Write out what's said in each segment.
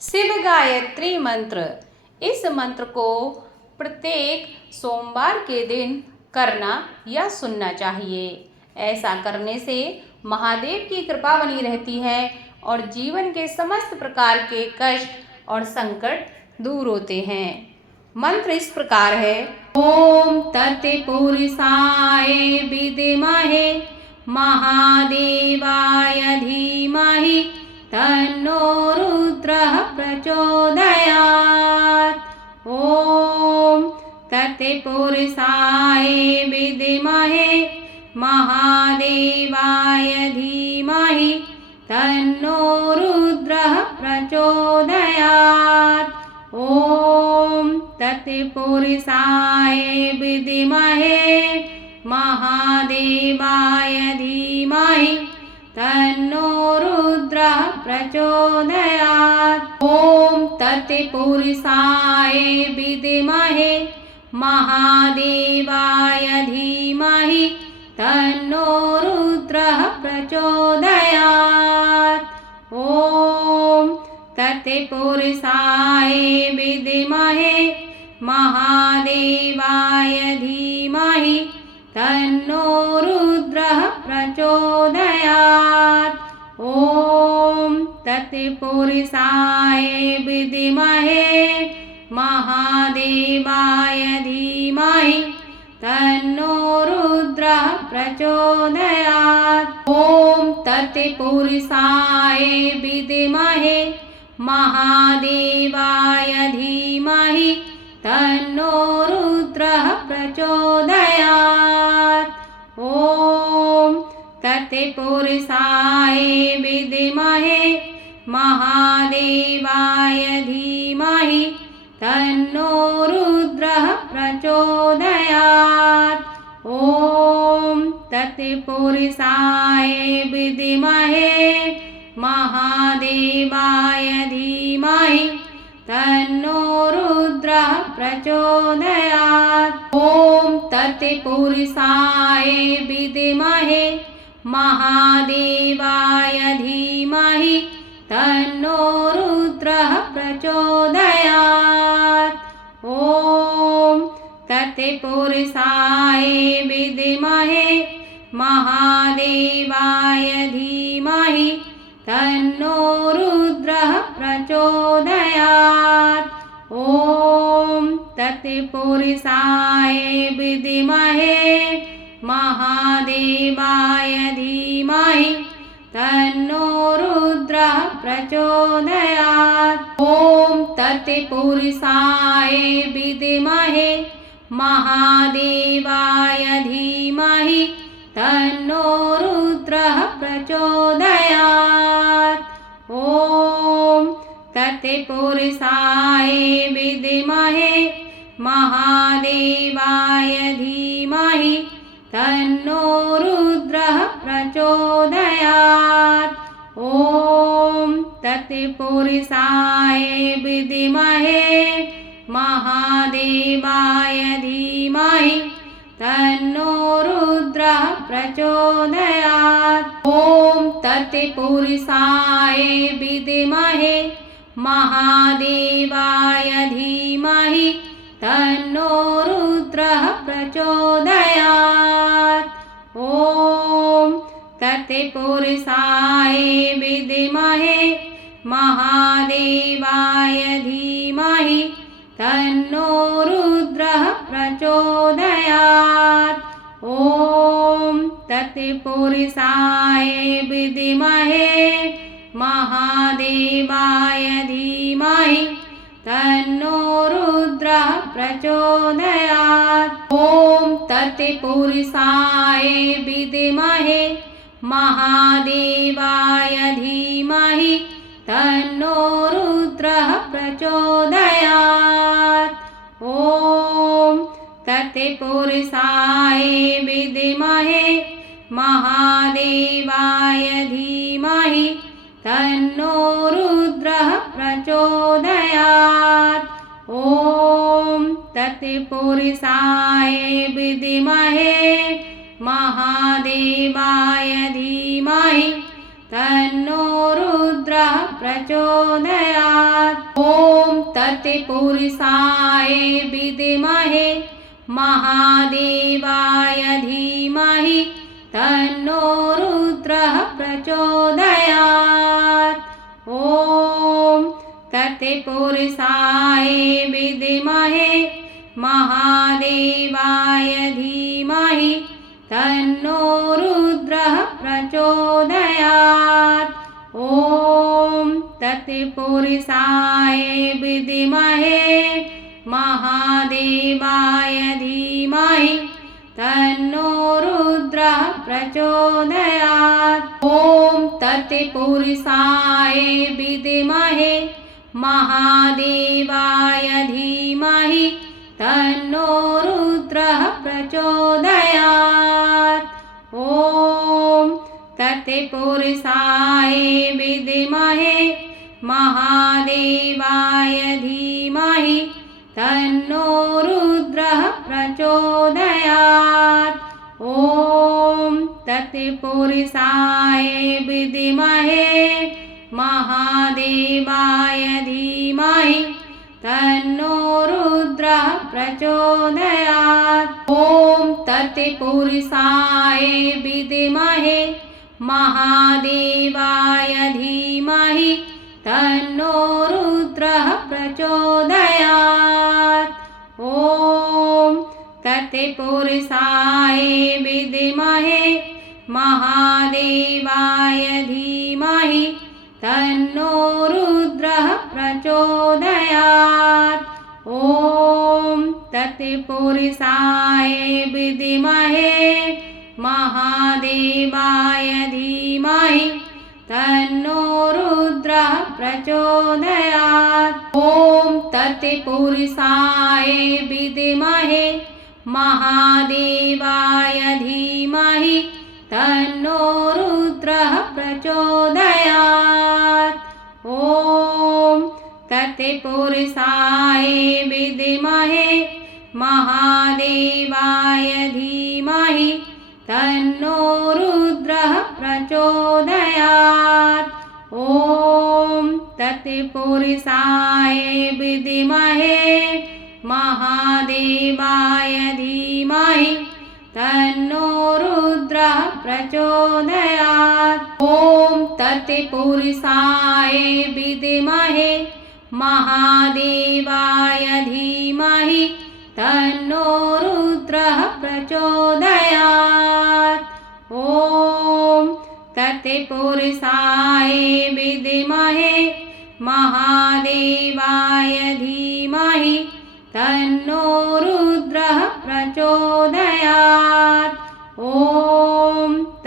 शिव गायत्री मंत्र। इस मंत्र को प्रत्येक सोमवार के दिन करना या सुनना चाहिए। ऐसा करने से महादेव की कृपा बनी रहती है और जीवन के समस्त प्रकार के कष्ट और संकट दूर होते हैं। मंत्र इस प्रकार है। ओम तत्पुरुषाय विद्महे महादेवाय धीमहि तन्नो रुद्रः प्रचोदयात्। ओम तत्पुरुषाय विद्महे महादेवाय धीमहि तन्नो रुद्रः प्रचोदयात्। ओम तत्पुरुषाय विद्महे महादेवाय धीमहि तन्नो रुद्रः प्रचोदयात्। ओम तत्पुरुषाय विद्महे महादेवाय धीमहि तन्नो रुद्रः प्रचोदयात्। ओम तत्पुरुषाय विद्महे महादेवाय धीमहि तन्नो रुद्रः प्रचोदयात्। ओम तत्पुरुषाय विद्महे महादेवाय धीमहि तन्नो रुद्रः प्रचोदयात्। ओम तत्पुरुषाय विद्महे महादेवाय धीमहि तन्नो रुद्रः प्रचोदयात्। ओम तत्पुरुषाय विद्महे महादेवाय धीमहि तन्नो रुद्रः प्रचोदयात्। ओम तत्पुरुषाय विद्महे महादेवाय धीमहि तन्नो रुद्रः प्रचोदयात्। ओम तत्पुरुषाय विद्महे महादेवाय धीमहि तन्नो रुद्रः प्रचोदयात्। ओम तत्पुरुषाय विद्महे महादेवाय धीमहि तन्नो रुद्रः प्रचोदयात्। ओम तत्पुरुषाय विद्महे महादेवाय धीमहि तन्नो रुद्रः प्रचोदयात्। ओम तत्पुरुषाय विद्महे महादेवाय धीमहि तन्नो रुद्रः प्रचोदयात्। ओम तत्पुरुषाय विद्महे महादेवाय धीमहि तन्नो रुद्रः प्रचोदयात्। ओम तत्पुरुषाय विद्महे महादेवाय धीमहि तन्नो रुद्रः प्रचोदयात्। ओम तत्पुरुषाय विद्महे महादेवाय धीमहि तन्नो रुद्रः प्रचोदयात्। ओम तत्पुरुषाय विद्महे महादेवाय धीमहि तन्नो रुद्रः प्रचोदयात्। ओम तत्पुरुषाय विद्महे महादेवाय धीमहि तन्नो रुद्रः प्रचोदयात्। ओम तत्पुरुषाय विद्महे महादेवाय धीमहि तन्नो रुद्रः प्रचोदयात्। ओम तत्पुरुषाय विद्महे महादेवाय धीमहि तन्नो रुद्रः प्रचोदयात्। ओम तत्पुरुषाय विद्महे महादेवाय धीमहि तन्नो रुद्रः प्रचोदयात्। तत्पुरुषाय विद्महे महादेवाय धीमहि तन्नो रुद्रः प्रचोदयात्। ॐ तत्पुरुषाय विद्महे महादेवाय धीमहि तन्नो रुद्रः प्रचोदयात्। ॐ तत्पुरुषाय विद्महे महादेवाय धीमहि तन्नो रुद्रः प्रचोदयात्। ॐ तत्पुरुषाय विद्महे महादेवाय धीमहि तन्नो रुद्रः प्रचोदयात्। ॐ तत्पुरुषाय विद्महे महादेवाय धीमहि तन्नो रुद्रः प्रचोदयात्। ॐ तत्पुरुषाय विद्महे महादेवाय धीमहि तन्नो रुद्रः प्रचोदयात्। ॐ तत्पुरुषाय विद्महे महादेवाय धीमहि तन्नो रुद्रः प्रचोदयात्। ॐ तत्पुरुषाय विद्महे महादेवाय धीमहि तन्नो रुद्रः प्रचोदयात्। ॐ तत्पुरुषाय विद्महे महादेवाय धीमहि तन्नो रुद्रः प्रचोदयात्। ॐ तत्पुरुषाय विद्महे महादेवाय धीमहि तन्नो रुद्रः प्रचोदयात्। ॐ तत्पुरुषाय विद्महे महादेवाय धीमहि तन्नो रुद्रः प्रचोदयात्। ॐ तत्पुरुषाय विद्महे महादेवाय धीमहि तन्नो रुद्रः प्रचोदयात्। ॐ तत्पुरुषाय विद्महे महादेवाय धीमहि तन्नो रुद्रः प्रचोदयात्। ॐ तत्पुरुषाय विद्महे महादेवाय धीमहि तन्नो रुद्रः प्रचोदयात्। ॐ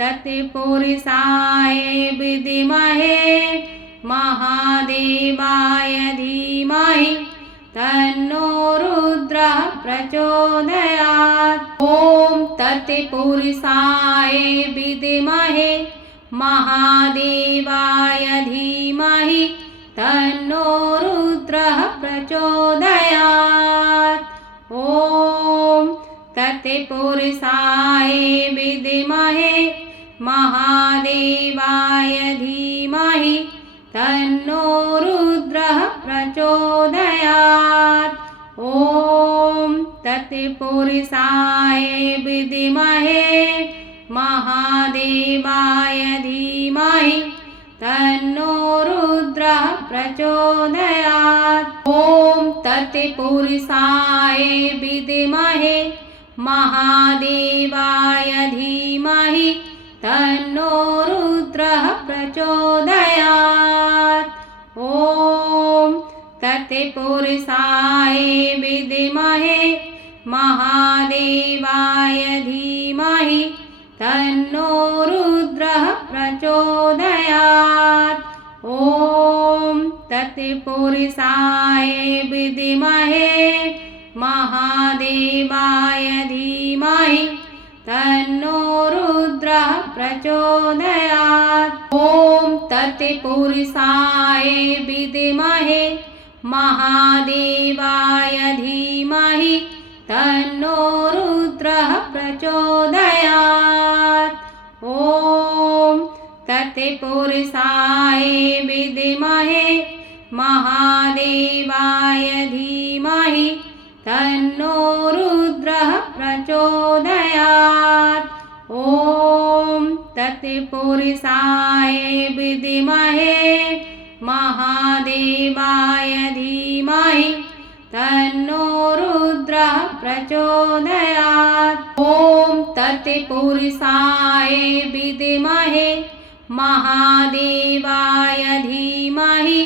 तत्पुरुषाय विद्महे महादेवाय धीमहि तन्नो रुद्रः प्रचोदयात्। ॐ तत्पुरुषाय विद्महे महादेवाय धीमहि तन्नो रुद्रः प्रचोदयात्। ॐ तत्पुरुषाय विद्महे महादेवाय धीमहि तन्नो रुद्रः प्रचोदयात्। ॐ तत्पुरुषाय विद्महे महादेवाय धीमहि तन्नो रुद्रः प्रचोदयात्। ॐ तत्पुरुषाय विद्महे महादेवाय धीमहि तन्नो रुद्रः प्रचोदयात्। ॐ तत्पुरुषाय विद्महे महादेवाय धीमहि तन्नो रुद्रः प्रचोदयात्। ॐ तत्पुरुषाय विद्महे महादेवाय धीमहि तन्नो रुद्रः प्रचोदयात्। ॐ तत्पुरुषाय विद्महे महादेवाय धीमहि तन्नो रुद्रः प्रचोदयात्। ॐ तत्पुरुषाय विद्महे महादेवाय धीमहि तन्नो रुद्रः प्रचोदयात्। ॐ तत्पुरुषाय विद्महे महादेवाय धीमहि तन्नो रुद्रः प्रचोदयात्। ॐ तत्पुरुषाय विद्महे महादेवाय धीमहि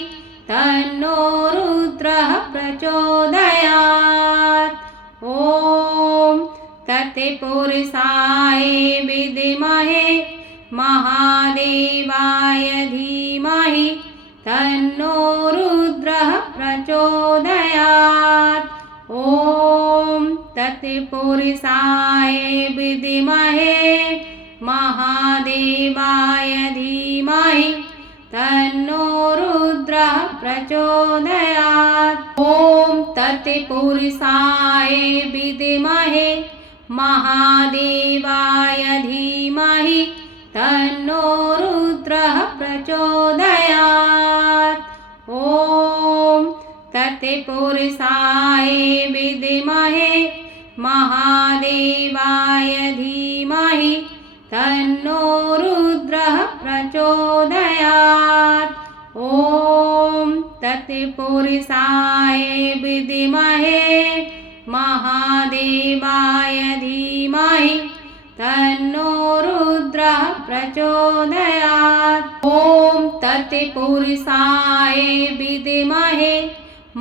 तन्नो रुद्रः प्रचोदयात्। ॐ तत्पुरुषाय विद्महे महादेवाय धीमहि तन्नो रुद्रः प्रचोदयात्। ॐ तत्पुरुषाय विद्महे महादेवाय धीमहि तन्नो रुद्रः प्रचोदयात्। ॐ तत्पुरुषाय विद्महे महादेवाय धीमहि तन्नो रुद्रः प्रचोदयात्। ॐ तत्पुरुषाय विद्महे महादेवाय धीमहि तन्नो रुद्रः प्रचोदयात्। ॐ तत्पुरुषाय विद्महे महादेवाय धीमहि तन्नो रुद्रः प्रचोदयात्। ॐ तत्पुरुषाय विद्महे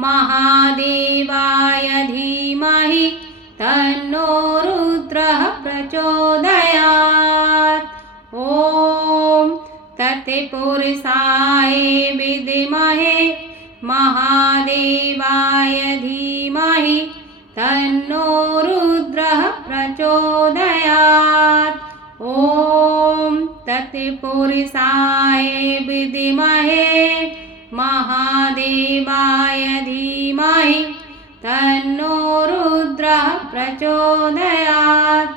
महादेवाय धीमहि तन्नो रुद्रः प्रचोदयात्। ॐ तत्पुरुषाय विद्महे महादेवाय धीमहि तन्नो रुद्रः प्रचोदयात्। ॐ तत्पुरुषाय विद्महे महादेवाय धीमहि तन्नो रुद्रः प्रचोदयात्।